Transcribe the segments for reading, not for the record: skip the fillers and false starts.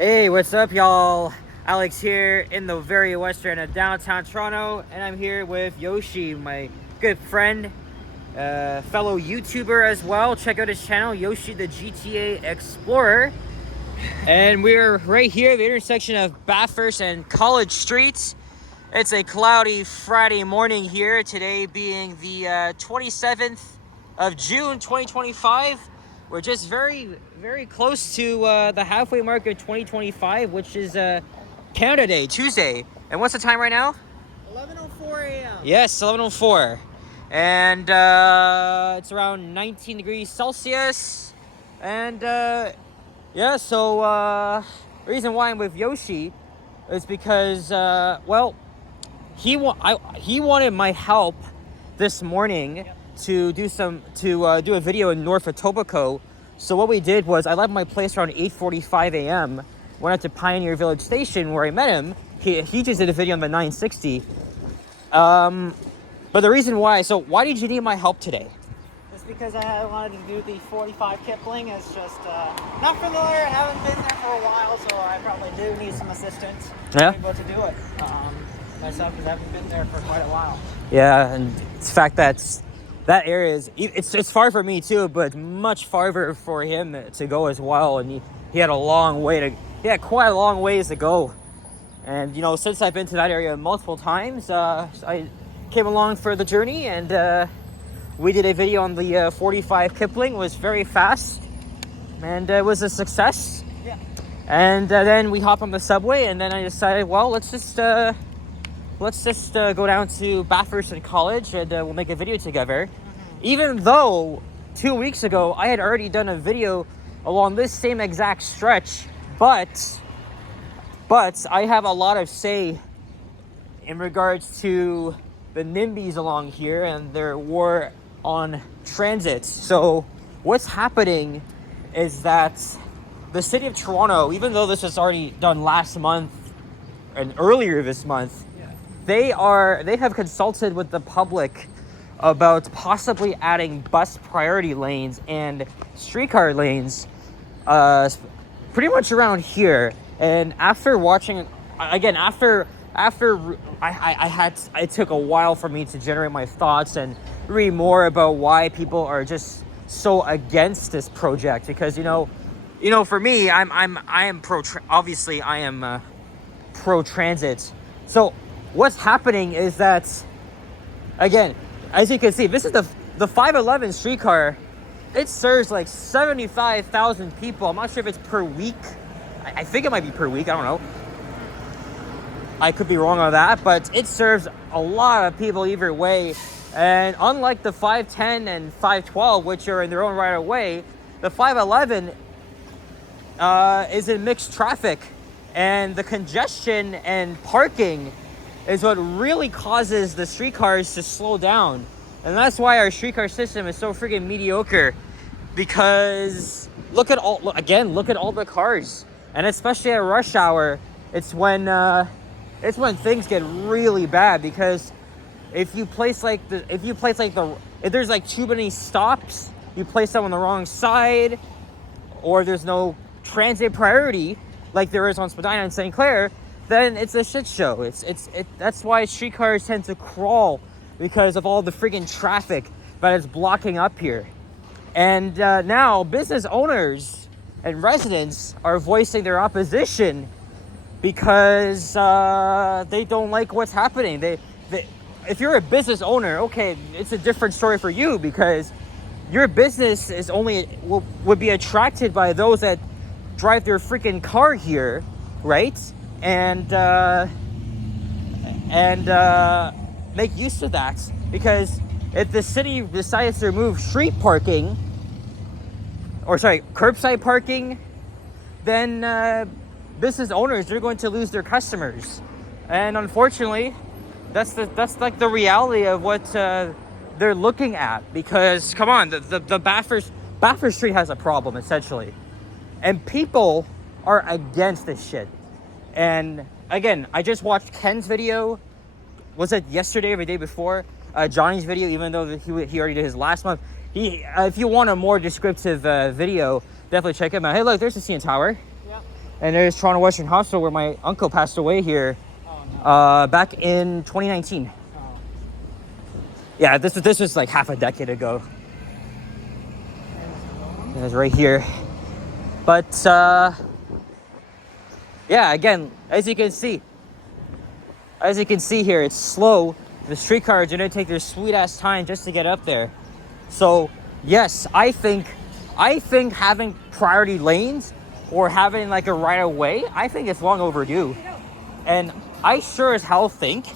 Hey, what's up, y'all? Alex here in the very western of downtown Toronto, and I'm here with Yoshi, my good friend, fellow YouTuber as well. Check out his channel, Yoshi the GTA Explorer. And we're right here at the intersection of Bathurst and College Streets. It's a cloudy Friday morning here, today being the 27th of June 2025. We're just very close to the halfway mark of 2025, which is Canada Day, Tuesday. And what's the time right now? 11:04 a.m. Yes, 11:04. And it's around 19 degrees Celsius. And yeah, so the reason why I'm with Yoshi is because, well, he wanted my help this morning. Yep. To do a video in North Etobicoke. So what we did was I left my place around 8:45 a.m. Went out to Pioneer Village Station where I met him. He just did a video on the 960. But the reason why, so why did you need my help today? It's because I wanted to do the 45 Kipling. It's just not familiar. I haven't been there for a while, so I probably do need some assistance. Yeah. Able to do it myself because I haven't been there for quite a while. Yeah, and the fact that area is, it's far for me too, but much farther for him to go as well. And he had quite a long ways to go. And you know, since I've been to that area multiple times, I came along for the journey, and we did a video on the 45 Kipling. It was very fast, and it was a success. Yeah. And then we hopped on the subway, and then I decided, well, let's just go down to Bathurst and College, and we'll make a video together. Even though 2 weeks ago I had already done a video along this same exact stretch, but I have a lot of say in regards to the NIMBYs along here and their war on transit. So what's happening is that the city of Toronto, even though this was already done last month and earlier this month, they have consulted with the public about possibly adding bus priority lanes and streetcar lanes pretty much around here. And after watching, again, it took a while for me to generate my thoughts and read more about why people are just so against this project. Because you know, for me, I am pro transit. So what's happening is that, again, as you can see, this is the 511 streetcar. It serves like 75,000 people. I'm not sure if it's per week. I think it might be per week. I don't know. I could be wrong on that, but it serves a lot of people either way. And unlike the 510 and 512, which are in their own right of way, the 511 is in mixed traffic, and the congestion and parking is what really causes the streetcars to slow down. And that's why our streetcar system is so freaking mediocre, because look at all the cars. And especially at rush hour, it's when things get really bad, because if there's like too many stops, you place them on the wrong side, or there's no transit priority like there is on Spadina and St. Clair, then it's a shit show. That's why streetcars tend to crawl, because of all the friggin' traffic that is blocking up here. And now business owners and residents are voicing their opposition because they don't like what's happening. If you're a business owner, okay, it's a different story for you, because your business would be attracted by those that drive their freaking car here, right? And make use of that, because if the city decides to remove curbside parking, then business owners are going to lose their customers. And unfortunately, that's like the reality of what they're looking at. Because come on, the Bathurst Street has a problem essentially, and people are against this shit. And again, I just watched Ken's video. Was it yesterday or the day before? Johnny's video, even though he already did his last month. If you want a more descriptive video, definitely check him out. Hey, look, there's the CN Tower. Yeah. And there's Toronto Western Hospital where my uncle passed away here back in 2019. Yeah, this was like half a decade ago. It was right here. But yeah, again, as you can see here, it's slow. The streetcars are gonna take their sweet ass time just to get up there. So yes, I think having priority lanes or having like a right of way, I think it's long overdue. And I sure as hell think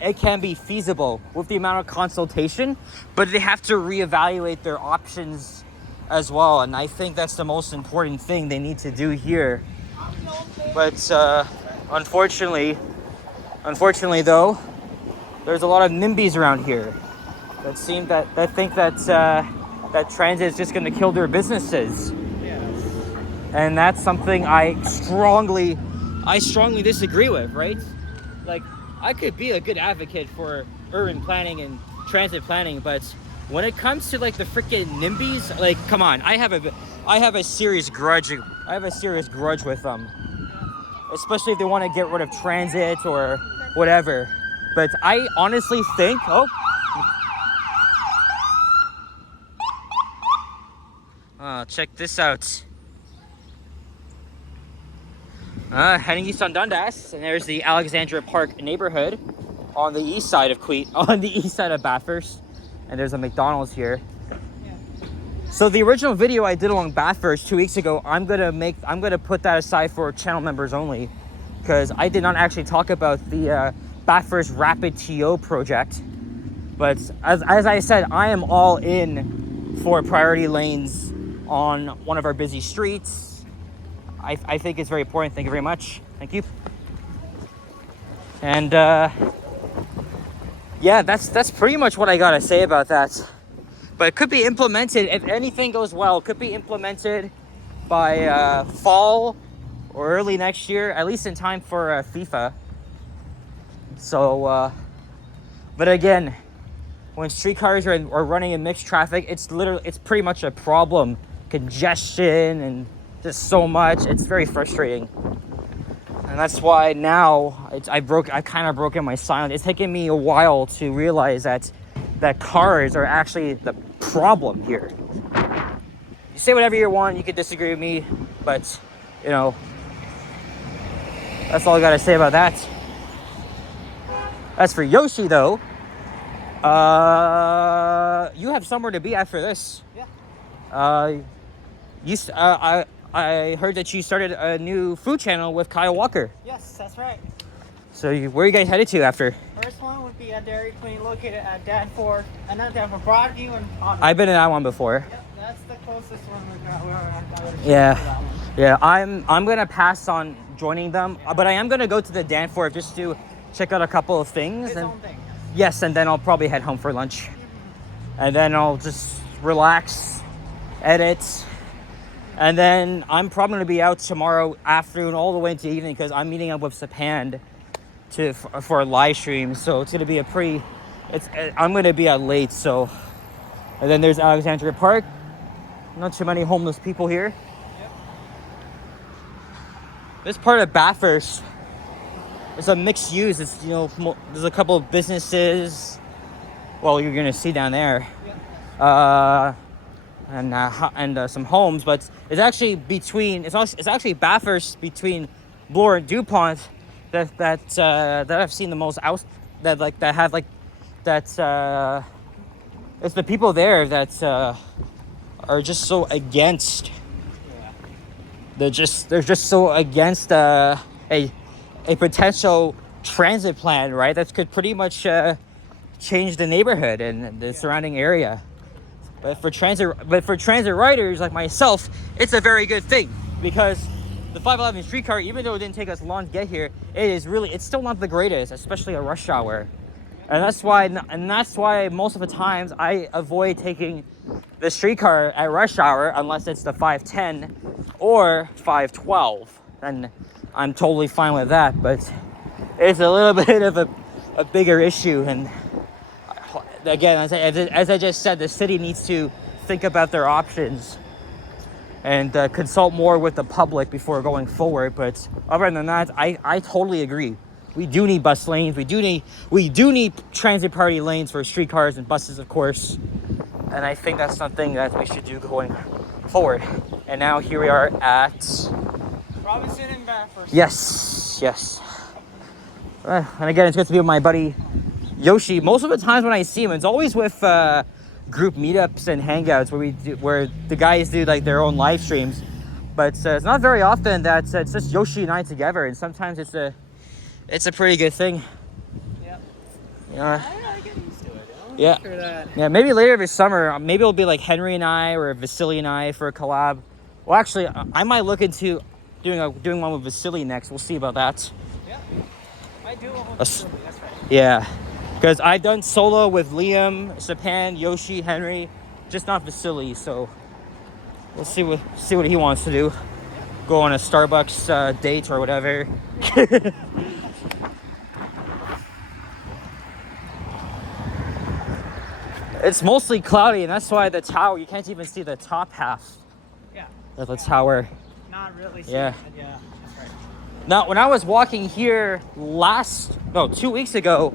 it can be feasible with the amount of consultation, but they have to reevaluate their options as well. And I think that's the most important thing they need to do here. But unfortunately though, there's a lot of NIMBYs around here that think that transit is just going to kill their businesses. And that's something I strongly disagree with, right? Like, I could be a good advocate for urban planning and transit planning, but when it comes to like the freaking NIMBYs, like, come on, I have a serious grudge with them, especially if they want to get rid of transit or whatever. But I honestly think, check this out. Heading east on Dundas, and there's the Alexandria Park neighborhood on the east side of Bathurst, and there's a McDonald's here. So the original video I did along Bathurst 2 weeks ago, I'm gonna put that aside for channel members only, because I did not actually talk about the Bathurst RapidTO project. But as I said, I am all in for priority lanes on one of our busy streets. I think it's very important. Thank you very much. Thank you. And yeah, that's pretty much what I gotta say about that. But it could be implemented, if anything goes well, it could be implemented by fall or early next year, at least in time for FIFA. So, but again, when streetcars are running in mixed traffic, it's pretty much a problem. Congestion and just so much. It's very frustrating. And that's why now I've kind of broken my silence. It's taken me a while to realize that cars are actually the problem here. You say whatever you want, you can disagree with me, but you know, that's all I gotta say about that. As for Yoshi though, you have somewhere to be after this. Yeah. I heard that you started a new food channel with Kyle Walker. Yes, that's right. So where are you guys headed to after? First one would be a Dairy Queen located at Broadview and Ottawa. I've been in that one before. Yep, that's the closest one we've got. Yeah, I'm gonna pass on joining them, but I am gonna go to the Danforth just to check out a couple of things. His own thing. Yes, and then I'll probably head home for lunch, and then I'll just relax, edit. And then I'm probably going to be out tomorrow afternoon all the way into evening because I'm meeting up with Sapand for a live stream. So it's going to be I'm going to be out late. So, and then there's Alexandria Park. Not too many homeless people here. Yep. This part of Bathurst is a mixed use. It's, there's a couple of businesses. Well, you're going to see down there. Yep. And some homes, but it's actually it's actually Bathurst between Bloor and DuPont that I've seen the most out it's the people there that are just so against. They're just so against a potential transit plan, right? That could pretty much change the neighborhood and the surrounding area. But for transit riders like myself, it's a very good thing because the 511 streetcar, even though it didn't take us long to get here, it's still not the greatest, especially at rush hour. And that's why most of the times I avoid taking the streetcar at rush hour unless it's the 510 or 512. And I'm totally fine with that, but it's a little bit of a bigger issue. And again, as I just said, the city needs to think about their options. and consult more with the public before going forward. But other than that, I totally agree. We do need bus lanes. We do need transit priority lanes for streetcars and buses, of course. And I think that's something that we should do going forward. And now here we are at Robinson and Bathurst. Yes. And again, it's good to be with my buddy Yoshi. Most of the times when I see him, it's always with group meetups and hangouts where the guys do like their own live streams. But it's not very often that it's just Yoshi and I together, and sometimes it's a pretty good thing. Yep. I get used to it. Yeah. Sure that. Yeah, maybe later this summer, maybe it'll be like Henry and I or Vasily and I for a collab. Well, actually, I might look into doing one with Vasily next. We'll see about that. Yeah. I do one with Vasily, that's right. Yeah. Because I've done solo with Liam, Sapan, Yoshi, Henry, just not Vasily. So we'll see what he wants to do. Go on a Starbucks date or whatever. It's mostly cloudy, and that's why the tower, you can't even see the top half of the tower. Not really. Yeah. Yeah, that's right. Now, when I was walking here 2 weeks ago,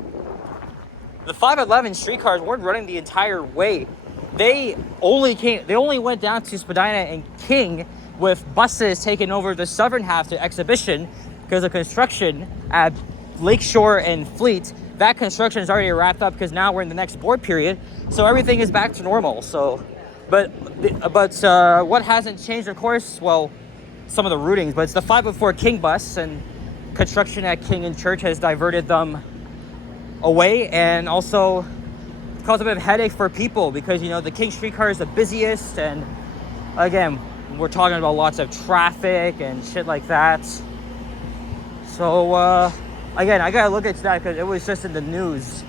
the 511 streetcars weren't running the entire way. They only went down to Spadina and King with buses taking over the southern half to Exhibition because of construction at Lakeshore and Fleet. That construction is already wrapped up because now we're in the next board period, so everything is back to normal. So, but what hasn't changed, of course, well, some of the routings, but it's the 504 King bus, and construction at King and Church has diverted them away, and also caused a bit of headache for people because the King streetcar is the busiest, and again, we're talking about lots of traffic and shit like that. So again, I gotta look at that because it was just in the news.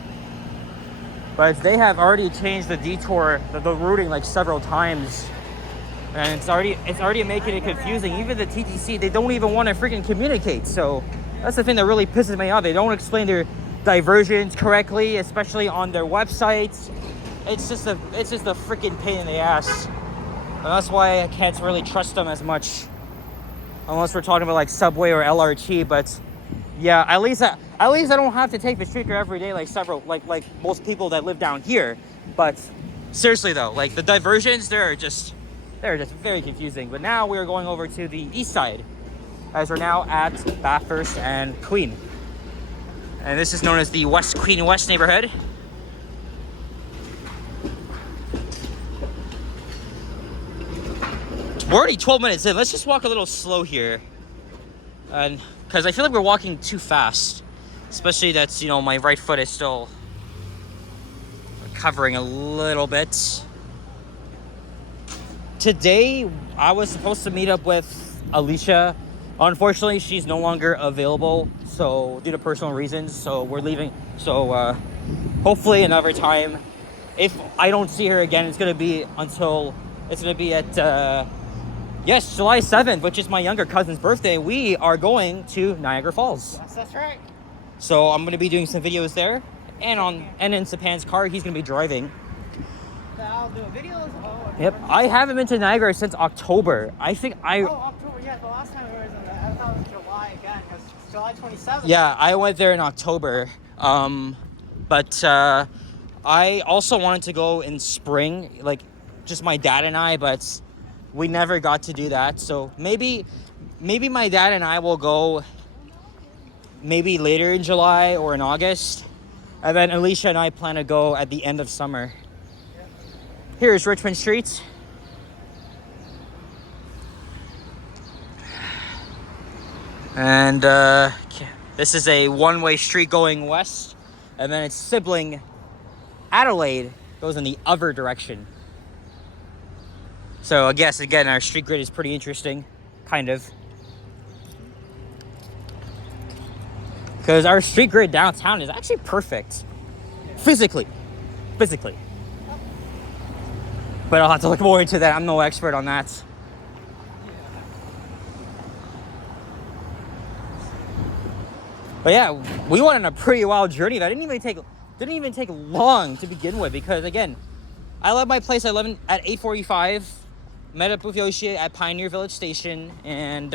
But they have already changed the detour, the routing like several times. And it's already making it confusing. Even the TTC, they don't even want to freaking communicate. So that's the thing that really pisses me off. They don't explain their diversions correctly, especially on their websites. It's just a freaking pain in the ass. And that's why I can't really trust them as much. Unless we're talking about like Subway or LRT, but yeah, at least I don't have to take the streetcar every day like most people that live down here. But seriously though, like the diversions, they're just very confusing. But now we are going over to the east side, as we're now at Bathurst and Queen. And this is known as the West Queen West neighborhood. We're already 12 minutes in. Let's just walk a little slow here. And because I feel like we're walking too fast. Especially that's, my right foot is still covering a little bit. Today, I was supposed to meet up with Alicia. Unfortunately, she's no longer available, so due to personal reasons, so we're leaving. So hopefully another time. If I don't see her again, it's gonna be at July 7th, which is my younger cousin's birthday. We are going to Niagara Falls. Yes, that's right. So I'm gonna be doing some videos there, and in Sapan's car, he's gonna be driving. I'll do a video. Yep, I haven't been to Niagara since October. October, yeah, the last time I was in I thought it was July again, because it's July 27th. Yeah, I went there in October. But I also wanted to go in spring, like just my dad and I, but we never got to do that. So maybe my dad and I will go maybe later in July or in August. And then Alicia and I plan to go at the end of summer. Here's Richmond Street. And this is a one-way street going west. And then its sibling, Adelaide, goes in the other direction. So I guess, again, our street grid is pretty interesting. Kind of. Because our street grid downtown is actually perfect. Physically. But I'll have to look more into that. I'm no expert on that. But yeah, we went on a pretty wild journey that didn't even take long to begin with, because again, I left my place at 8:45. met up with Yoshi at Pioneer Village Station and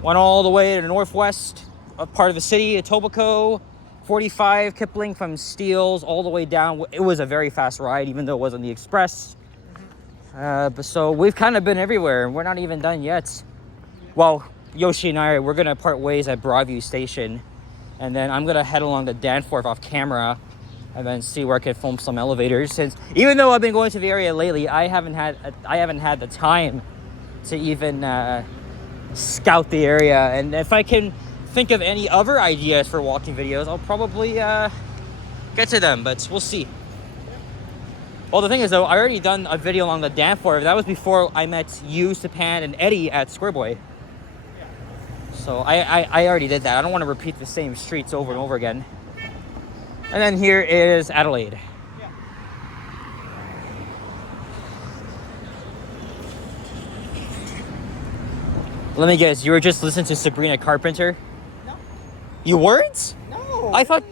went all the way to the northwest of part of the city, Etobicoke, 45 Kipling from Steeles all the way down. It was a very fast ride, even though it wasn't the express. But so we've kind of been everywhere. We're not even done yet. Well, Yoshi and we're gonna part ways at Broadview Station, and then I'm gonna head along to Danforth off camera, and then see where I can film some elevators. Since even though I've been going to the area lately, I haven't had the time to even scout the area. And if I can think of any other ideas for walking videos, I'll probably get to them. But we'll see. Well, the thing is, though, I already done a video along the Danforth. That was before I met you, Sapan, and Eddie at Square Boy. So I already did that. I don't want to repeat the same streets over and over again. And then here is Adelaide. Yeah. Let me guess, you were just listening to Sabrina Carpenter? No. You weren't? No. I thought.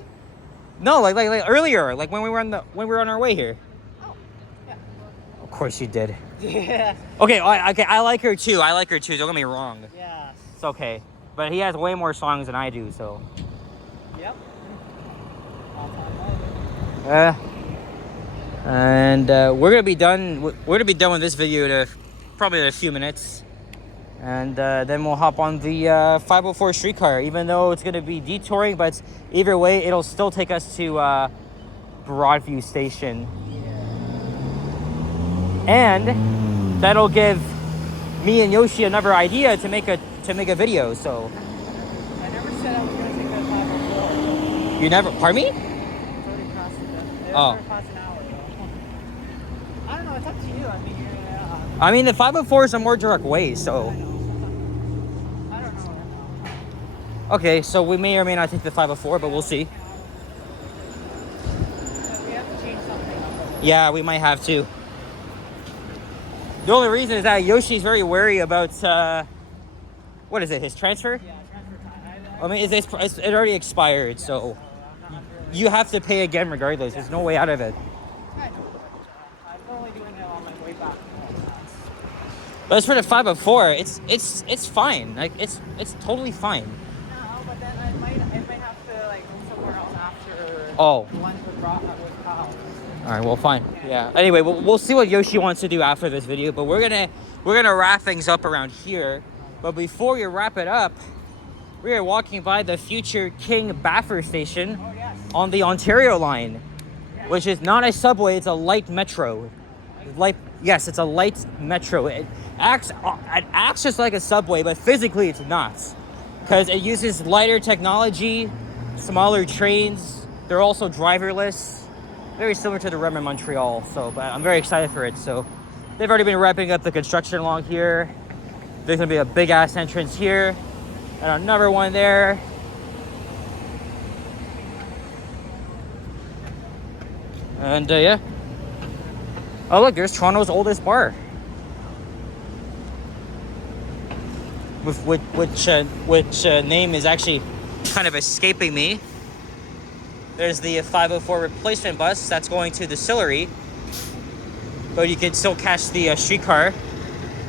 No, like earlier, like when we were on our way here. Oh. Yeah. Of course you did. Yeah. Okay, I like her too. Don't get me wrong. Yeah. It's okay, but he has way more songs than I do, so. Yep. And we're gonna be done. We're gonna be done with this video probably in a few minutes, and then we'll hop on the 504 streetcar. Even though it's gonna be detouring, but either way, it'll still take us to Broadview Station, and that'll give me and Yoshi another idea to make a video. So. I never said I was gonna take that 504. You never? Pardon me? Oh. I don't know, it's up to you. I mean, the 504 is a more direct way, so. I don't know. Okay, so we may or may not take the 504, but we'll see. We have to change something. Yeah, we might have to. The only reason is that Yoshi's very wary about, what is it, his transfer? Yeah, transfer time. I mean, it already expired, so you have to pay again regardless. There's no way out of it. I know, but I'm only doing it on my way back. But as for the 504, it's fine. Like it's totally fine. No, but then I might have to like go somewhere else after. Oh. One with Kyle. All right, well, fine. Yeah. Anyway, we'll see what Yoshi wants to do after this video, but we're gonna wrap things up around here. But before we wrap it up, we are walking by the future King Bathurst Station on the Ontario line, which is not a subway; it's a light metro. Yes, it's a light metro. It acts just like a subway, but physically it's not, because it uses lighter technology, smaller trains. They're also driverless, very similar to the REM in Montreal. So, but I'm very excited for it. So, they've already been wrapping up the construction along here. There's gonna be a big ass entrance here, and another one there. And yeah. Oh look, there's Toronto's oldest bar. Which name is actually kind of escaping me. There's the 504 replacement bus that's going to Distillery, but you can still catch the streetcar.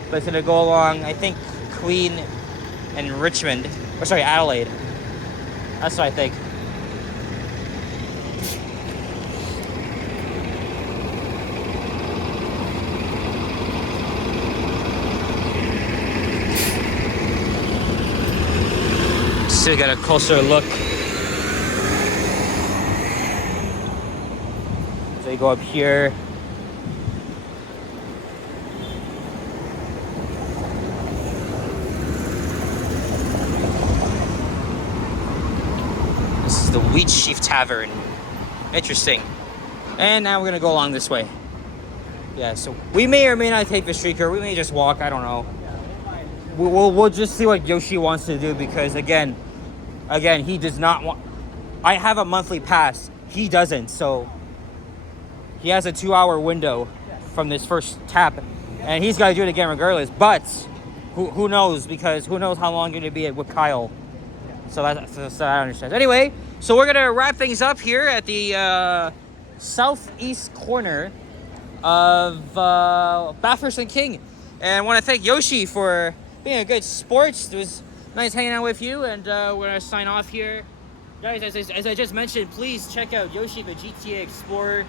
But it's gonna go along, I think, Queen and Richmond, or sorry, Adelaide. That's what I think. So we got a closer look. So you go up here. This is the Wheat Sheaf Tavern. Interesting. And now we're gonna go along this way. Yeah, so we may or may not take the streetcar. We may just walk. I don't know. We'll just see what Yoshi wants to do, because again, he does not want. I have a monthly pass. He doesn't, so he has a 2-hour window from this first tap, and he's got to do it again regardless. But who knows? Because who knows how long you're gonna be with Kyle. So I understand. Anyway, so we're gonna wrap things up here at the southeast corner of Bathurst and King. And I want to thank Yoshi for being a good sport. It was nice hanging out with you, and we're going to sign off here. Guys, as I just mentioned, please check out Yoshi the GTA Explorer.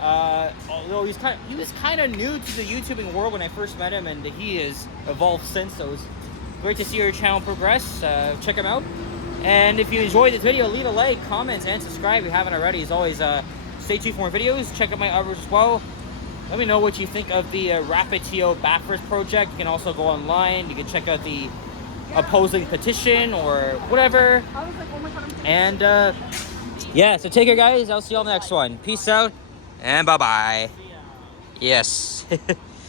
Although he was kind of new to the YouTubing world when I first met him, and he has evolved since, so it's great to see your channel progress. Check him out. And if you enjoyed this video, leave a like, comment, and subscribe if you haven't already. As always, stay tuned for more videos. Check out my others as well. Let me know what you think of the RapidTO Bathurst project. You can also go online. You can check out the opposing petition or whatever. And yeah, so take care, guys. I'll see you on the next one. Peace out and bye-bye. Yes.